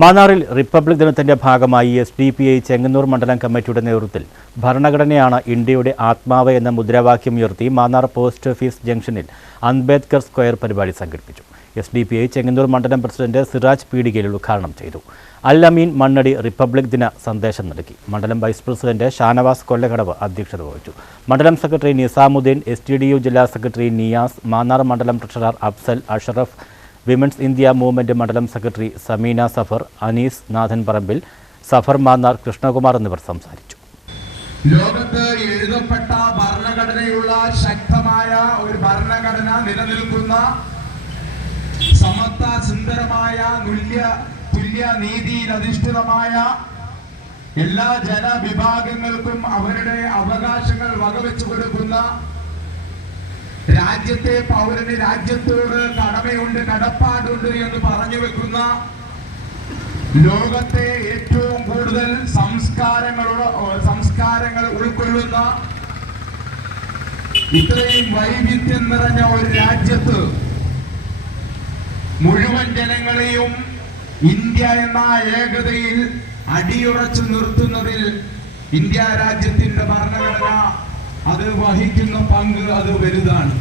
മാന്നാറിൽ republic ദിനത്തിന്റെ ഭാഗമായി S D P I Chengannur മണ്ഡലം കമ്മിറ്റിയുടെ നേതൃത്വത്തിൽ ഭരണഘടനയാണ് ഇന്ത്യയുടെ ആത്മാവ് എന്ന മുദ്രാവാക്യം ഉയർത്തി മാന്നാർ പോസ്റ്റ് ഓഫീസ് ജംഗ്ഷനിൽ അംബേദ്കർ സ്ക്വയർ പരിപാടി സംഘടിപ്പിച്ചു. S D P I Chengannur മണ്ഡലം പ്രസിഡന്റ് സിറാജ് പീടികയിൽ ഉദ്ഘാടനം ചെയ്തു. അൽ അമീൻ മണ്ണടി റിപ്പബ്ലിക് ദിന സന്ദേശം നൽകി. മണ്ഡലം വൈസ് പ്രസിഡന്റ് ഷാനവാസ് കൊല്ലകടവ് അധ്യക്ഷത വഹിച്ചു. മണ്ഡലം സെക്രട്ടറി നിസാമുദ്ദീൻ എസ് ജില്ലാ സെക്രട്ടറി നിയാസ് മാന്നാർ മണ്ഡലം treasurer Afsal Ashraf women's India movement മണ്ഡലം സെക്രട്ടറി സമീന സഫർ അനീസ് നാഥൻ പറമ്പിൽ സഫർ മാന്നാർ കൃഷ്ണകുമാർ എന്നിവർ സംസാരിച്ചു. ലോകത്ത് എഴുതപ്പെട്ട ഭരണഘടനയുള്ള ശക്തമായ ഒരു ഭരണഘടന നിലനിൽക്കുന്ന സമത്വ സുന്ദരമായ തുല്യ തുല്യ നീതിയിൽ അധിഷ്ഠിതമായ എല്ലാ ജനവിഭാഗങ്ങൾക്കും അവരുടെ അവകാശങ്ങൾ വകവെച്ചു കൊടുക്കുന്ന രാജ്യത്തെ പൗരന് കടമയുണ്ട് കടപ്പാടുണ്ട് എന്ന് പറഞ്ഞു വെക്കുന്ന ലോകത്തെ ഏറ്റവും കൂടുതൽ സംസ്കാരങ്ങളുടെ സംസ്കാരങ്ങൾ ഉൾക്കൊള്ളുന്ന ഇത്രയും വൈവിധ്യം നിറഞ്ഞ ഒരു രാജ്യത്ത് മുഴുവൻ ജനങ്ങളെയും ഇന്ത്യ എന്ന ഏകതയിൽ അടിയുറച്ചു നിർത്തുന്നതിൽ ഇന്ത്യ രാജ്യത്തിന്റെ ഭരണഘടന അത് വഹിക്കുന്ന പങ്ക് അത് വലുതാണ്.